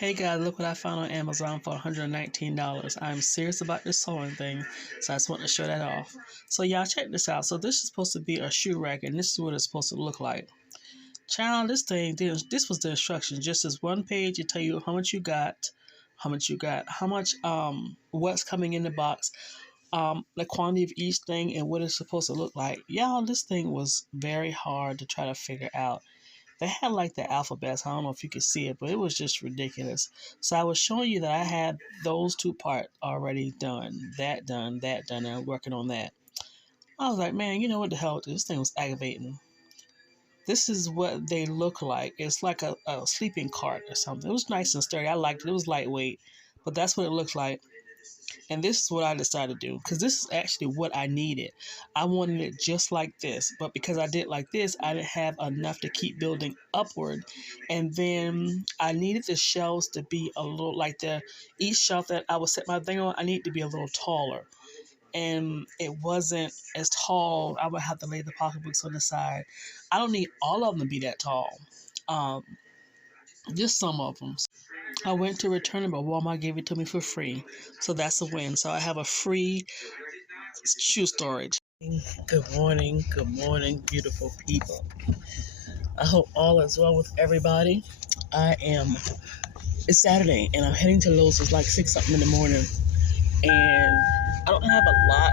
Hey guys, look what I found on Amazon for $119. I'm serious about this sewing thing, so I just want to show that off. So y'all check this out. So this is supposed to be a shoe rack, and this is what it's supposed to look like. Child, this was the instructions. Just this one page, it tell you how much you got, what's coming in the box, the quantity of each thing, and what it's supposed to look like. Y'all, this thing was very hard to try to figure out. They had like the alphabets. I don't know if you could see it, but it was just ridiculous. So I was showing you that I had those two parts already done. Done, and I'm working on that. I was like, man, you know what the hell? This thing was aggravating. This is what they look like. It's like a sleeping cart or something. It was nice and sturdy. I liked it. It was lightweight, but that's what it looks like. And this is what I decided to do because this is actually what I needed. I wanted it just like this, but because I did like this, I didn't have enough to keep building upward. And then I needed the shelves to be a little like each shelf that I would set my thing on, I need to be a little taller. And it wasn't as tall. I would have to lay the pocketbooks on the side. I don't need all of them to be that tall. Um, just some of them. I went to return it, but Walmart gave it to me for free. So that's a win. So I have a free shoe storage. Good morning, beautiful people. I hope all is well with everybody. It's Saturday, and I'm heading to Lowe's. It's like 6 something in the morning. And I don't have a lot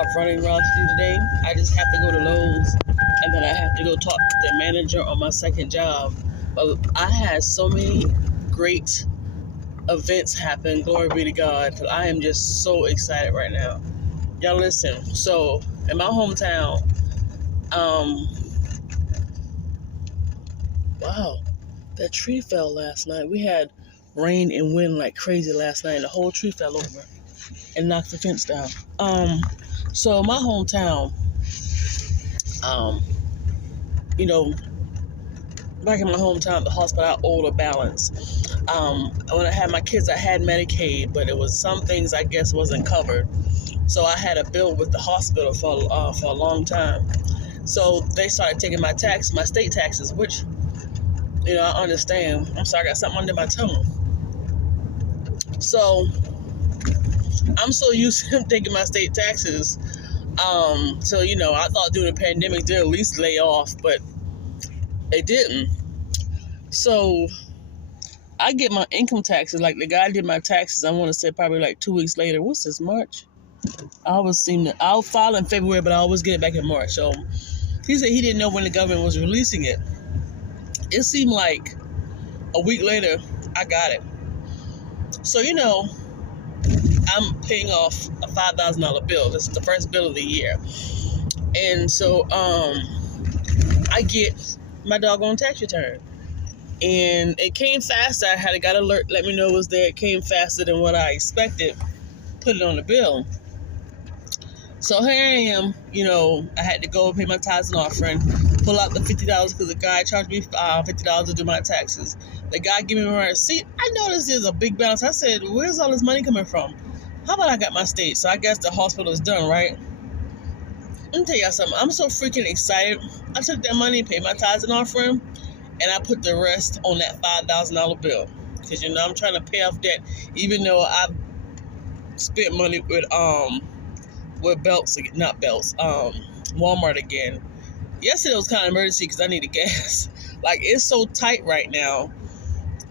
of running around to do today. I just have to go to Lowe's, and then I have to go talk to the manager on my second job. But I had so many great events happen. Glory be to God. I am just so excited right now. Y'all listen. So in my hometown, wow, that tree fell last night. We had rain and wind like crazy last night. The whole tree fell over and knocked the fence down. So my hometown, you know, back in my hometown, the hospital, I owed a balance. When I had my kids, I had Medicaid, but it was some things I guess wasn't covered. So I had a bill with the hospital for a long time. So they started taking my state taxes, which, I understand. I'm sorry, I got something under my tongue. So I'm so used to them taking my state taxes. So, I thought during the pandemic they'd at least lay off, but they didn't. So I get my income taxes, like the guy did my taxes, I want to say probably like 2 weeks later. What's this, March? I'll file in February, but I always get it back in March. So he said he didn't know when the government was releasing it. It seemed like a week later, I got it. So, I'm paying off a $5,000 bill. This is the first bill of the year. And so I get my doggone tax return. And it came faster. I had got an alert, let me know it was there. It came faster than what I expected. Put it on the bill. So here I am, I had to go pay my tithes and offering, pull out the $50 because the guy charged me $50 to do my taxes. The guy gave me my receipt. I noticed there's a big balance. I said, where's all this money coming from? How about I got my state? So I guess the hospital is done, right? Let me tell y'all something. I'm so freaking excited. I took that money, paid my tithes and offering, and I put the rest on that $5,000 bill. Because, I'm trying to pay off debt, even though I've spent money with Walmart again. Yesterday was kind of emergency because I needed gas. Like, it's so tight right now.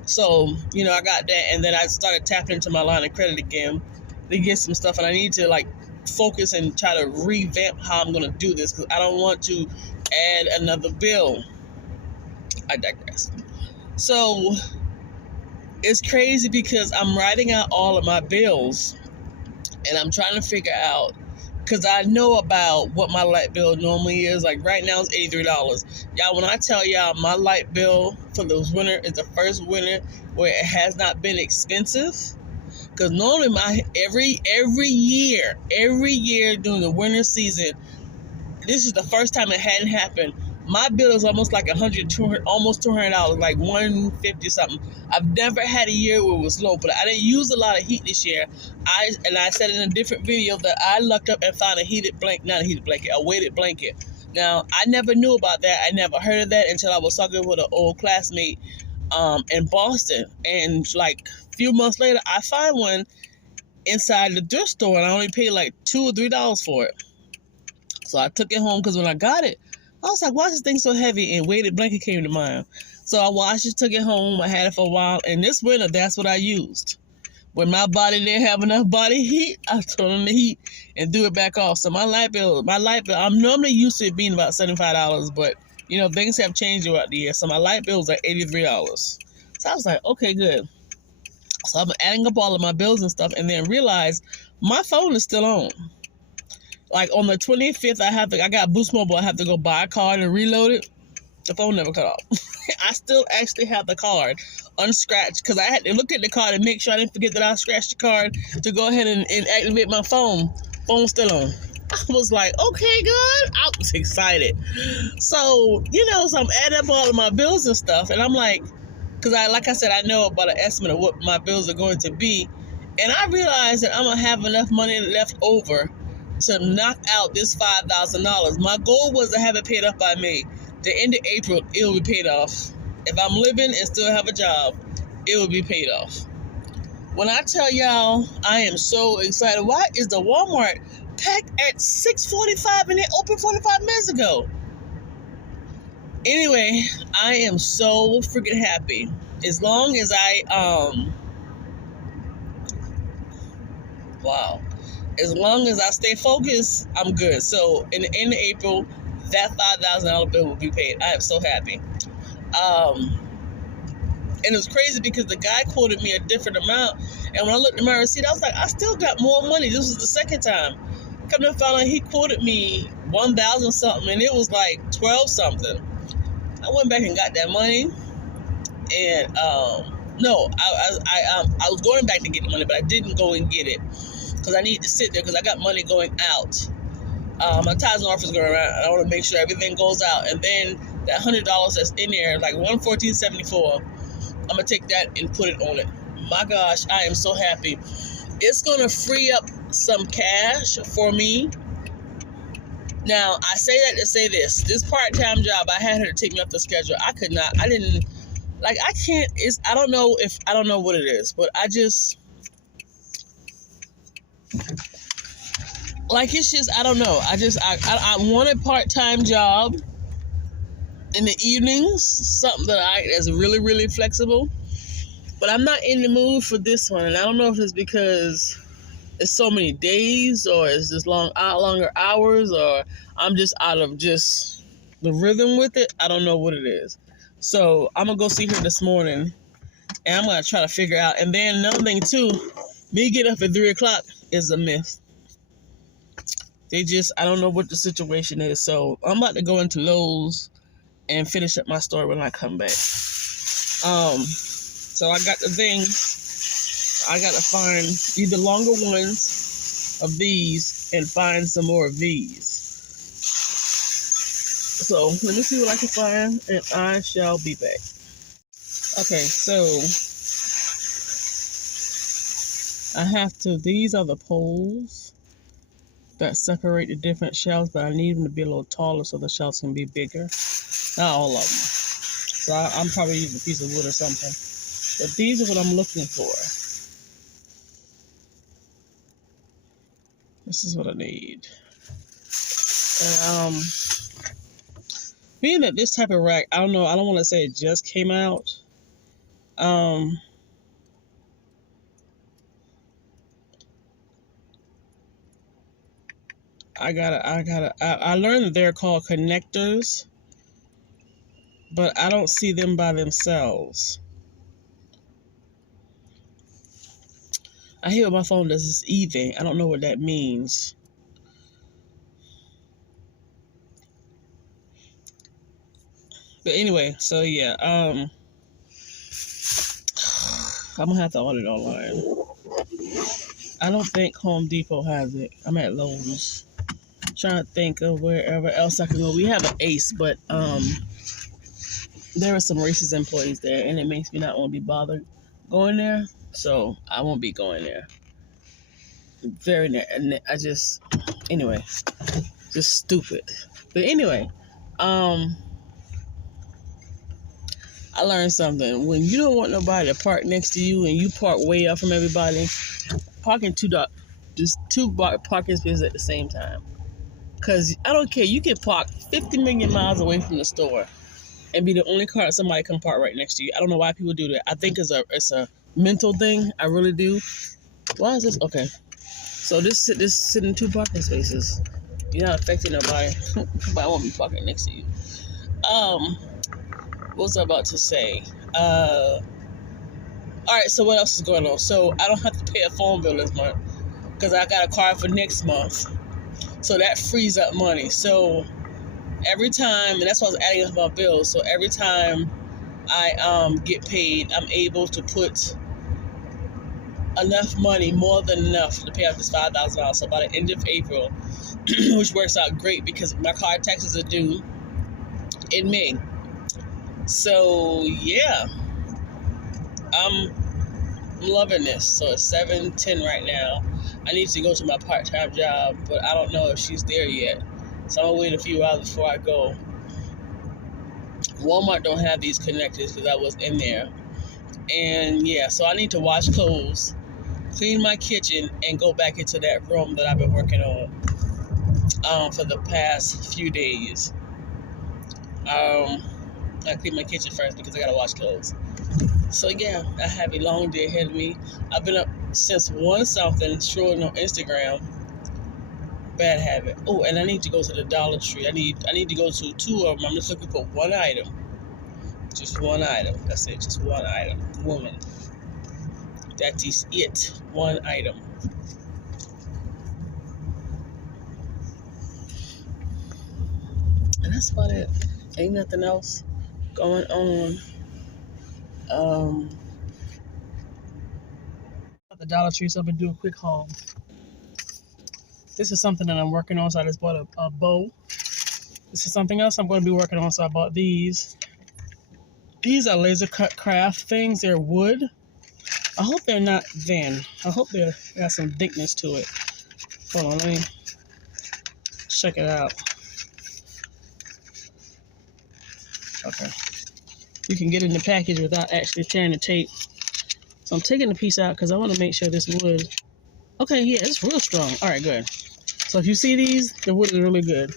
So, I got that, and then I started tapping into my line of credit again to get some stuff, and I need to, focus and try to revamp how I'm going to do this because I don't want to add another bill. I digress. So, it's crazy because I'm writing out all of my bills, and I'm trying to figure out, because I know about what my light bill normally is. Like right now it's $83. Y'all, when I tell y'all my light bill for this winter is the first winter where it has not been expensive. Because normally every year during the winter season, this is the first time it hadn't happened. My bill is almost like $100, $200, almost $200, like $150 something. I've never had a year where it was low, but I didn't use a lot of heat this year. I said in a different video that I looked up and found a weighted blanket. Now, I never knew about that. I never heard of that until I was talking with an old classmate in Boston. And like a few months later, I find one inside the thrift store, and I only paid like $2 or $3 for it. So I took it home because when I got it, I was like, why is this thing so heavy? And weighted blanket came to mind. So I washed it, took it home. I had it for a while. And this winter, that's what I used. When my body didn't have enough body heat, I turned on the heat and threw it back off. So my light bill, I'm normally used to it being about $75, but things have changed throughout the year. So my light bill was like $83. So I was like, okay, good. So I'm adding up all of my bills and stuff, and then realized my phone is still on. Like on the 25th, I got Boost Mobile. I have to go buy a card and reload it. The phone never cut off. I still actually have the card unscratched because I had to look at the card and make sure I didn't forget that I scratched the card to go ahead and activate my phone. Phone's still on. I was like, okay, good. I was excited. So, so I'm adding up all of my bills and stuff, and I'm like, because like I said, I know about an estimate of what my bills are going to be, and I realized that I'm going to have enough money left over to knock out this $5,000. My goal was to have it paid off by May. The end of April, it will be paid off. If I'm living and still have a job, it will be paid off. When I tell y'all, I am so excited. Why is the Walmart packed at 6:45 and it opened 45 minutes ago? Anyway, I am so freaking happy. As long as as long as I stay focused, I'm good. So in the end of April, that $5,000 bill will be paid. I am so happy. And it was crazy because the guy quoted me a different amount. And when I looked at my receipt, I was like, I still got more money. This was the second time. Come to find out, he quoted me 1,000 something, and it was like 12 something. I went back and got that money. And no, I was going back to get the money, but I didn't go and get it because I needed to sit there because I got money going out. My tithes and offerings going around. I want to make sure everything goes out, and then that $100 that's in there, like $114.74, I'm gonna take that and put it on it. My gosh, I am so happy. It's gonna free up some cash for me. Now, I say that to say this. This part-time job, I had her to take me off the schedule. I don't know what it is, but I just, it's just, I don't know. I want a part-time job in the evenings, something that's really, really flexible. But I'm not in the mood for this one, and I don't know if it's because it's so many days, or it's just longer hours, or I'm just out of just the rhythm with it. I don't know what it is. So I'm gonna go see her this morning, and I'm gonna try to figure out. And then another thing too, me getting up at 3:00 is a myth. I don't know what the situation is. So I'm about to go into Lowe's and finish up my story when I come back. So I got the things. I got to find either longer ones of these and find some more of these. So let me see what I can find, and I shall be back. Okay, so these are the poles that separate the different shelves, but I need them to be a little taller so the shelves can be bigger. Not all of them. So I'm probably using a piece of wood or something. But these are what I'm looking for. This is what I need. And being that this type of rack, I don't want to say it just came out. I learned that they're called connectors, but I don't see them by themselves. I hear my phone does this E thing. I don't know what that means. But anyway, so yeah, I'm gonna have to order it online. I don't think Home Depot has it. I'm at Lowe's. Trying to think of wherever else I can go. We have an Ace, but there are some racist employees there, and it makes me not want to be bothered going there. So I won't be going there. Anyway, just stupid. But anyway, I learned something. When you don't want nobody to park next to you and you park way up from everybody, parking parking spaces at the same time. Because I don't care. You can park 50 million miles away from the store and be the only car that somebody can park right next to you. I don't know why people do that. I think it's a mental thing. I really do. Why is this? Okay. So this sit in 2 parking spaces. You're not affecting nobody. Nobody won't be parking next to you. What was I about to say? All right. So what else is going on? So I don't have to pay a phone bill this month because I got a car for next month. So that frees up money. So every time, and that's why I was adding up my bills. So every time I get paid, I'm able to put enough money, more than enough, to pay off this $5,000. So by the end of April, which works out great because my car taxes are due in May. So yeah, I'm loving this. So it's 7:10 right now. I need to go to my part-time job, but I don't know if she's there yet. So I'm gonna wait a few hours before I go. Walmart don't have these connectors because I was in there. And yeah, so I need to wash clothes, clean my kitchen, and go back into that room that I've been working on for the past few days. I clean my kitchen first because I gotta wash clothes. So yeah, I have a long day ahead of me. I've been up since 1-something, scrolling on Instagram. Bad habit. Oh, and I need to go to the Dollar Tree. I need to go to 2 of them. I'm just looking for one item. Just one item. That's it. Just one item. Woman. That is it. One item. And that's about it. Ain't nothing else going on. At the Dollar Tree, so I'm gonna do a quick haul. This is something that I'm working on, so I just bought a bow. This is something else I'm going to be working on, so I bought these. These are laser cut craft things. They're wood. I hope they're not thin. I hope they got some thickness to it. Hold on, let me check it out. Okay. You can get in the package without actually tearing the tape. So I'm taking the piece out because I want to make sure this wood... Okay, yeah, it's real strong. All right, good. So if you see these, the wood is really good.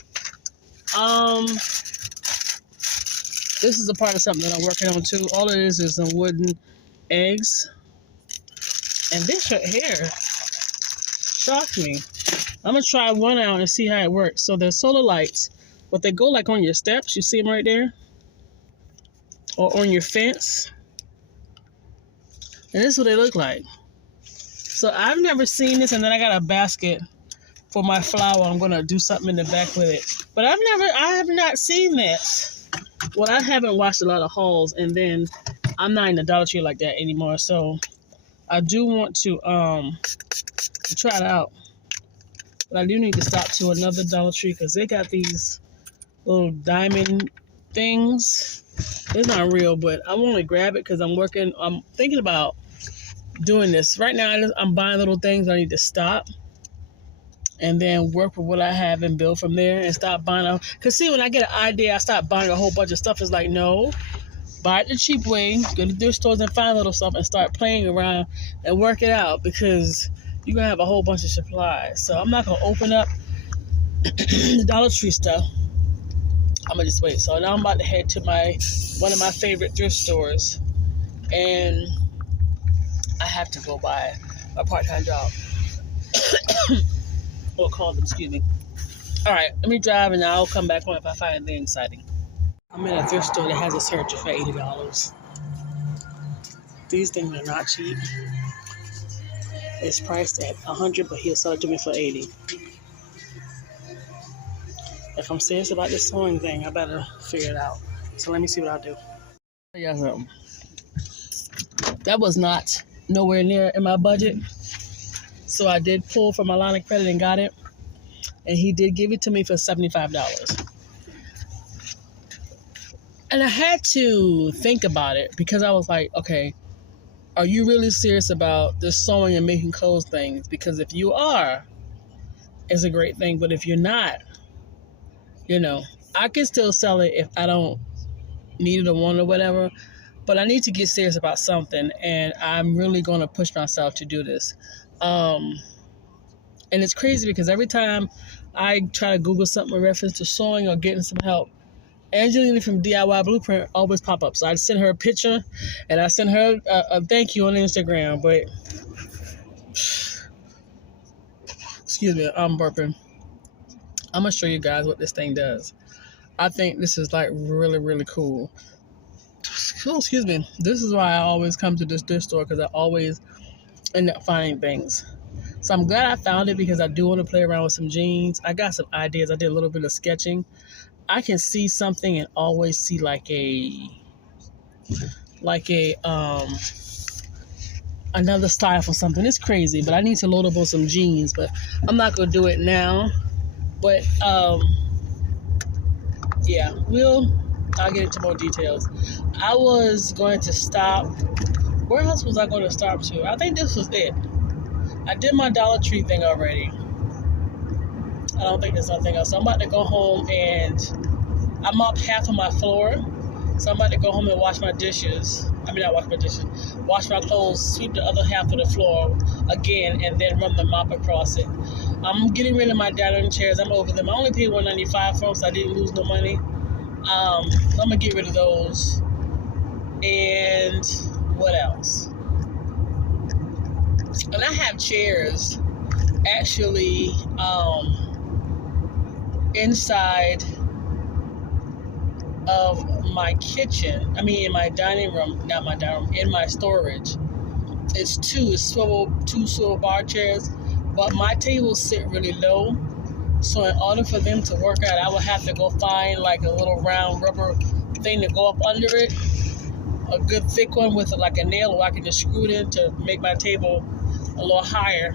This is a part of something that I'm working on too. All it is some wooden eggs. And this right here shocked me. I'm gonna try one out and see how it works. So there's solar lights, but they go like on your steps. You see them right there? Or on your fence. And this is what they look like. So I've never seen this, and then I got a basket for my flower. I'm gonna do something in the back with it. But I have not seen this. Well, I haven't watched a lot of hauls, and then I'm not in the Dollar Tree like that anymore. So I do want to try it out. But I do need to stop to another Dollar Tree because they got these little diamond things. It's not real, but I want to grab it because I'm thinking about doing this. Right now, I'm buying little things. I need to stop and then work with what I have and build from there and stop buying. Because see, when I get an idea, I start buying a whole bunch of stuff. It's like, no, buy it the cheap way. Go to thrift stores and find little stuff and start playing around and work it out because you're going to have a whole bunch of supplies. So I'm not going to open up the Dollar Tree stuff. I'm going to just wait. So now I'm about to head to one of my favorite thrift stores. And I have to go buy a part-time job. Or call them, excuse me. All right, let me drive and I'll come back on if I find anything exciting. I'm in a thrift store that has a search for $80. These things are not cheap. It's priced at $100, but he'll sell it to me for $80. If I'm serious about this sewing thing, I better figure it out. So let me see what I'll do. Yeah, something. That was not nowhere near in my budget. So I did pull from my line of credit and got it. And he did give it to me for $75. And I had to think about it because I was like, okay, are you really serious about this sewing and making clothes things? Because if you are, it's a great thing. But if you're not, I can still sell it if I don't need it or want it or whatever. But I need to get serious about something, and I'm really going to push myself to do this. Um, and it's crazy because every time I try to Google something in reference to sewing or getting some help, Angelina from DIY Blueprint always pop up. So I sent her a picture, and I sent her a thank you on Instagram. But excuse me, I'm burping. I'm gonna show you guys what this thing does. I think this is like really, really cool. Oh, excuse me. This is why I always come to this thrift store, because I always end up finding things. So I'm glad I found it because I do want to play around with some jeans. I got some ideas. I did a little bit of sketching. I can see something and always see like a another style for something. It's crazy, but I need to load up on some jeans, but I'm not gonna do it now. But yeah, I'll get into more details. I was going to stop. Where else was I going to stop to? I think this was it. I did my Dollar Tree thing already. I don't think there's nothing else. So I'm about to go home and I mopped half of my floor. So I'm about to go home and wash my dishes. I mean, not wash my dishes. Wash my clothes, sweep the other half of the floor again, and then run the mop across it. I'm getting rid of my dining room chairs. I'm over them. I only paid $195 for them, so I didn't lose no money. I'm going to get rid of those. And what else? And I have chairs actually inside of my kitchen. I mean, in my dining room, not my dining room, in my storage. It's two swivel bar chairs, but my tables sit really low. So in order for them to work out, I would have to go find like a little round rubber thing to go up under it. A good thick one with like a nail where I can just screw it in to make my table a little higher.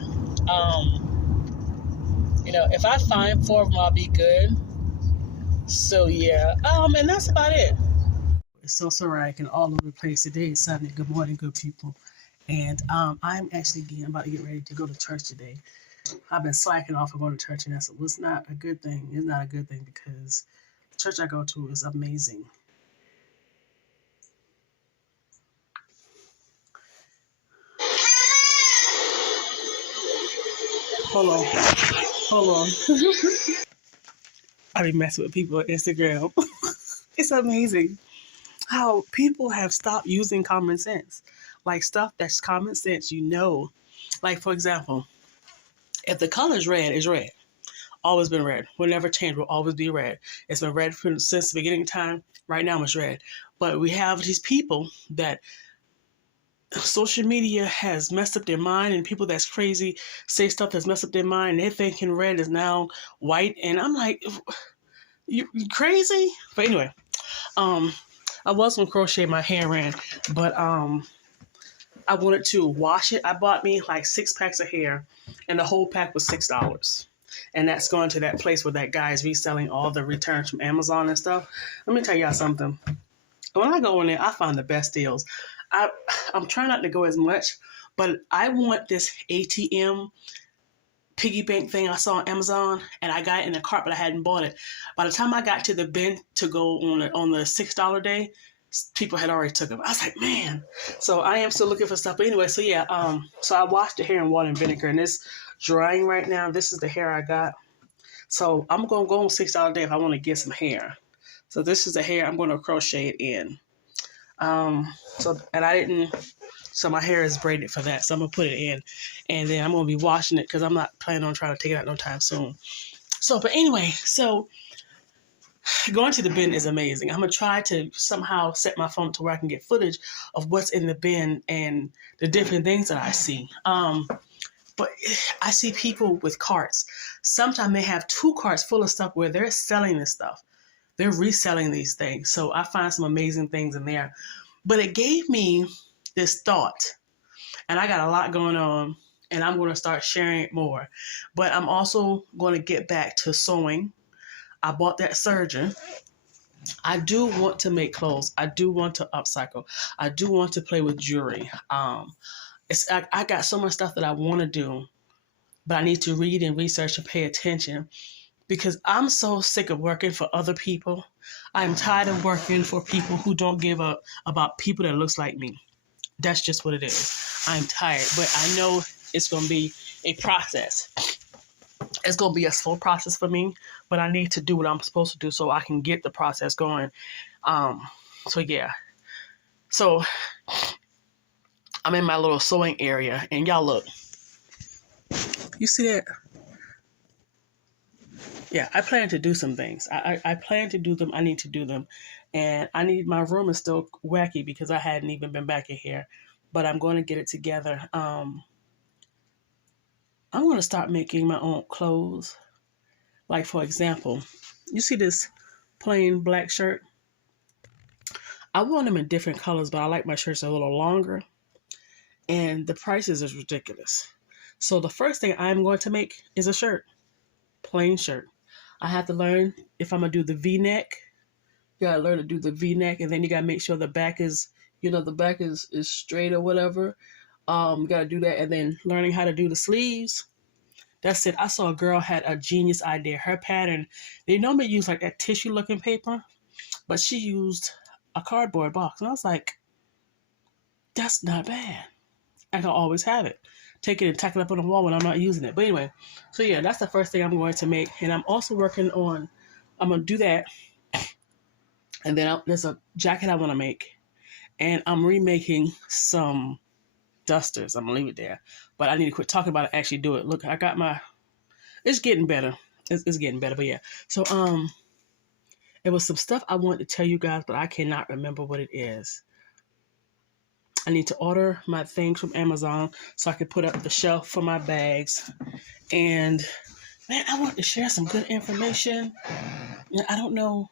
If I find 4 of them, I'll be good. So yeah, and that's about it. It's so sorry I can all over the place today. It's Sunday. Good morning, good people. And I'm actually about to get ready to go to church today. I've been slacking off of going to church, and that's was not a good thing. It's not a good thing because the church I go to is amazing. Hold on. I be messing with people on Instagram. It's amazing how people have stopped using common sense. Like stuff that's common sense, Like, for example, if the color is red, it's red. Always been red. Will never change. Will always be red. It's been red since the beginning of time. Right now it's red. But we have these people that social media has messed up their mind, and people that's crazy say stuff that's messed up their mind, and they're thinking red is now white. And I'm like, you crazy? But anyway, I was gonna crochet my hair in, but I wanted to wash it. I bought me like 6 packs of hair, and the whole pack was $6. And that's going to that place where that guy is reselling all the returns from Amazon and stuff. Let me tell y'all something. When I go in there, I find the best deals. I'm trying not to go as much, but I want this ATM piggy bank thing I saw on Amazon, and I got it in the cart, but I hadn't bought it. By the time I got to the bin to go on the $6 day, people had already took them. I was like, man. So I am still looking for stuff. But anyway, so yeah, so I washed the hair in water and vinegar, and it's drying right now. This is the hair I got. So I'm gonna go on $6 day if I want to get some hair. So this is the hair I'm gonna crochet it in. So my hair is braided for that. So I'm gonna put it in, and then I'm gonna be washing it because I'm not planning on trying to take it out no time soon. So, but anyway, so going to the bin is amazing. I'm gonna try to somehow set my phone to where I can get footage of what's in the bin and the different things that I see. But I see people with carts. Sometimes they have 2 carts full of stuff where they're selling this stuff. They're reselling these things. So I find some amazing things in there. But it gave me this thought, and I got a lot going on, and I'm going to start sharing it more. But I'm also going to get back to sewing. I bought that serger. I do want to make clothes. I do want to upcycle. I do want to play with jewelry. I got so much stuff that I want to do, but I need to read and research and pay attention. because I'm so sick of working for other people. I'm tired of working for people who don't give up about people that looks like me. That's just what it is. I'm tired, but I know it's going to be a process. It's going to be a slow process for me, but I need to do what I'm supposed to do so I can get the process going. So yeah. So I'm in my little sewing area, and y'all look. You see that? Yeah, I plan to do some things. I plan to do them. I need to do them. And my room is still wacky because I hadn't even been back in here. But I'm going to get it together. I'm going to start making my own clothes. Like, for example, you see this plain black shirt? I want them in different colors, but I like my shirts a little longer. And the prices is ridiculous. So the first thing I'm going to make is a shirt. Plain shirt. I have to learn if I'm going to do the V-neck. You got to learn to do the V-neck, and then you got to make sure the back is, the back is straight or whatever. You got to do that, and then learning how to do the sleeves. That's it. I saw a girl had a genius idea. Her pattern, they normally use like that tissue-looking paper, but she used a cardboard box. And I was like, that's not bad. I can always have it. Take it and tack it up on the wall when I'm not using it. But anyway, so yeah, that's the first thing I'm going to make. And I'm also working on, I'm going to do that. And then there's a jacket I want to make. And I'm remaking some dusters. I'm going to leave it there. But I need to quit talking about it, actually do it. Look, I got it's getting better. It's getting better, but yeah. So, it was some stuff I wanted to tell you guys, but I cannot remember what it is. I need to order my things from Amazon so I can put up the shelf for my bags. And, man, I want to share some good information. I don't know.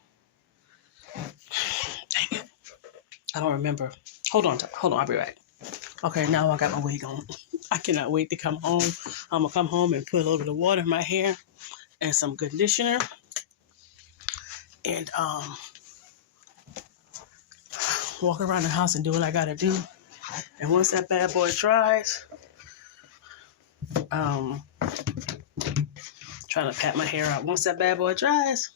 Dang it. I don't remember. Hold on, I'll be right. Okay, now I got my wig on. I cannot wait to come home. I'm going to come home and put a little bit of water in my hair and some conditioner. And walk around the house and do what I got to do. And once that bad boy dries, trying to pat my hair out. Once that bad boy dries,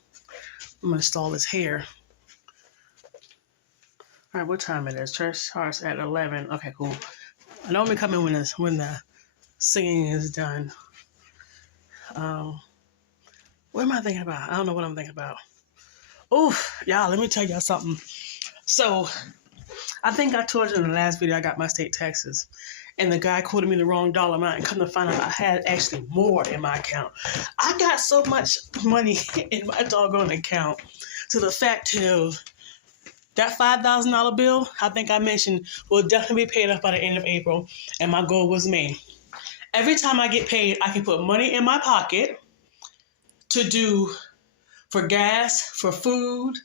I'm going to install this hair. All right, what time it is? Church starts at 11. Okay, cool. I normally come in when the singing is done. What am I thinking about? I don't know what I'm thinking about. Oof, y'all, let me tell y'all something. So, I think I told you in the last video I got my state taxes. And the guy quoted me the wrong dollar amount, and come to find out I had actually more in my account. I got so much money in my doggone account to the fact of that $5,000 bill, I think I mentioned, will definitely be paid off by the end of April, and my goal was made. Every time I get paid, I can put money in my pocket to do for gas, for food,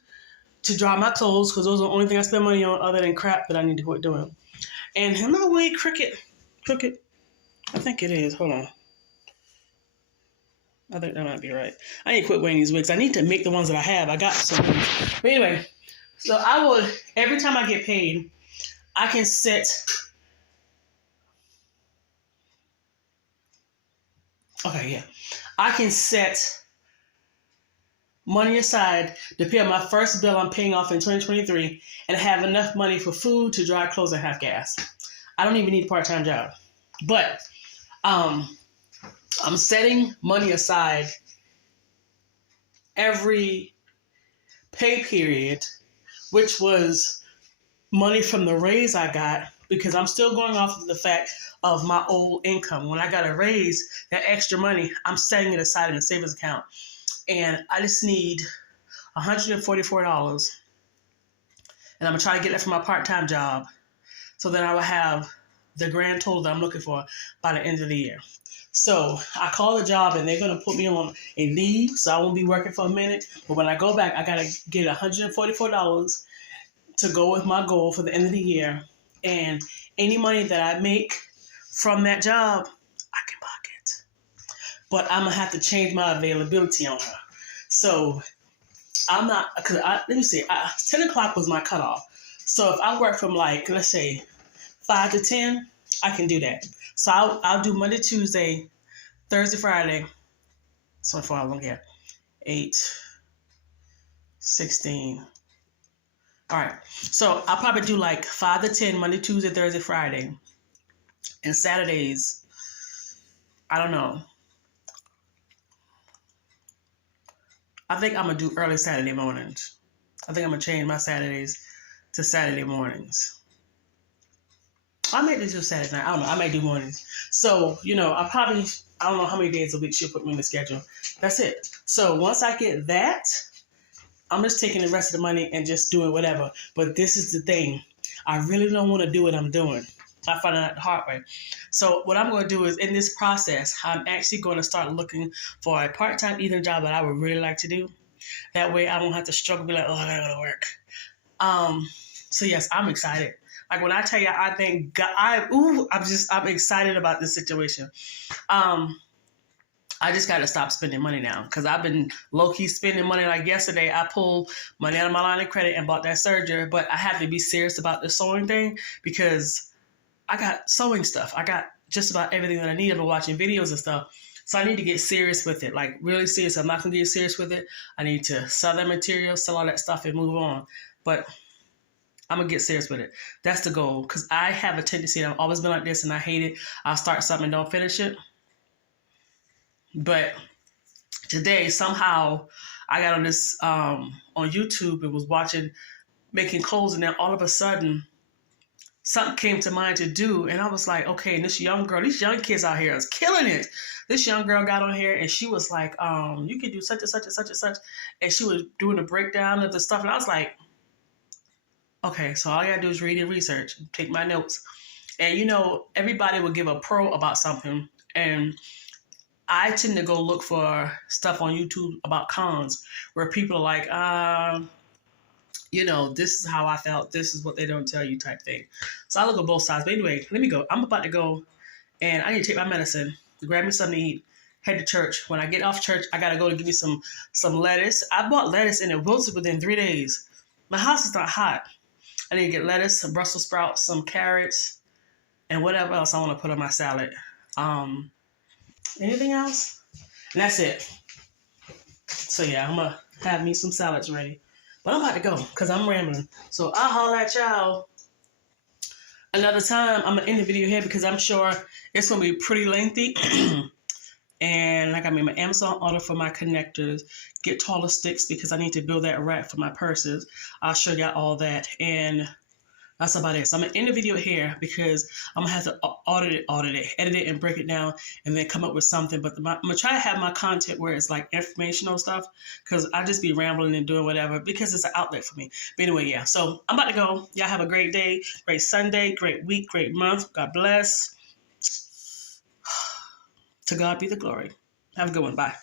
to dry my clothes, because those are the only thing I spend money on other than crap that I need to quit doing. And am I way crooked? I think it is. Hold on. I think that might be right. I need to quit wearing these wigs. I need to make the ones that I have. I got some. But anyway, so I would, every time I get paid, I can set, I can set money aside to pay my first bill I'm paying off in 2023 and have enough money for food, to dry clothes, and have gas. I don't even need a part-time job. But I'm setting money aside every pay period, which was money from the raise I got, because I'm still going off of the fact of my old income. When I got a raise, that extra money, I'm setting it aside in a savings account. And I just need $144. And I'm going to try to get that from my part-time job, so that I will have the grand total that I'm looking for by the end of the year. So I call the job, and they're going to put me on a leave, so I won't be working for a minute. But when I go back, I got to get $144 to go with my goal for the end of the year. And any money that I make from that job, I can pocket. But I'm going to have to change my availability on her. So I'm not, because let me see, 10 o'clock was my cutoff. So if I work from let's say 5 to 10, I can do that. So I'll do Monday, Tuesday, Thursday, Friday, 24 hours, I don't care. 8, 16. All right. So I'll probably do like 5 to 10 Monday, Tuesday, Thursday, Friday. And Saturdays, I don't know. I think I'm going to do early Saturday mornings. I think I'm going to change my Saturdays to Saturday mornings. I may do Saturday night. I don't know. I may do mornings. So, I don't know how many days a week she'll put me in the schedule. That's it. So once I get that, I'm just taking the rest of the money and just doing whatever. But this is the thing. I really don't want to do what I'm doing. I find out the hard way. So what I'm going to do is, in this process, I'm actually going to start looking for a part-time eating job that I would really like to do. That way I won't have to struggle, be like, oh, I gotta go to work. So yes, I'm excited. Like when I tell you, I think God, I'm excited about this situation. I just got to stop spending money now because I've been low-key spending money. Like yesterday, I pulled money out of my line of credit and bought that serger, but I have to be serious about the sewing thing because I got sewing stuff. I got just about everything that I need. I've been watching videos and stuff. So I need to get serious with it, like really serious. I'm not going to get serious with it. I need to sell that material, sell all that stuff and move on. But I'm going to get serious with it. That's the goal because I have a tendency, and I've always been like this and I hate it. I'll start something and don't finish it. But today, somehow, I got on this, on YouTube and was making clothes, and then all of a sudden, something came to mind to do, and I was like, okay, and this young girl, these young kids out here is killing it. This young girl got on here, and she was like, you can do such and such and such and such, and she was doing a breakdown of the stuff, and I was like, okay, so all I gotta do is read and research, take my notes, and everybody will give a pro about something, and I tend to go look for stuff on YouTube about cons where people are like, this is how I felt. This is what they don't tell you type thing. So I look at both sides. But anyway, let me go. I'm about to go and I need to take my medicine, grab me something to eat, head to church. When I get off church, I got to go to give me some lettuce. I bought lettuce and it wilted within 3 days. My house is not hot. I need to get lettuce, some Brussels sprouts, some carrots, and whatever else I want to put on my salad. Anything else? And that's it. So yeah, I'm going to have me some salads ready. But I'm about to go because I'm rambling. So I'll holler at y'all another time. I'm going to end the video here because I'm sure it's going to be pretty lengthy. And like I made my Amazon order for my connectors, get taller sticks because I need to build that rack for my purses. I'll show y'all all that. And that's about it. So I'm going to end the video here because I'm going to have to edit it, and break it down, and then come up with something. But I'm going to try to have my content where it's like informational stuff because I just be rambling and doing whatever because it's an outlet for me. But anyway, yeah. So I'm about to go. Y'all have a great day, great Sunday, great week, great month. God bless. To God be the glory. Have a good one. Bye.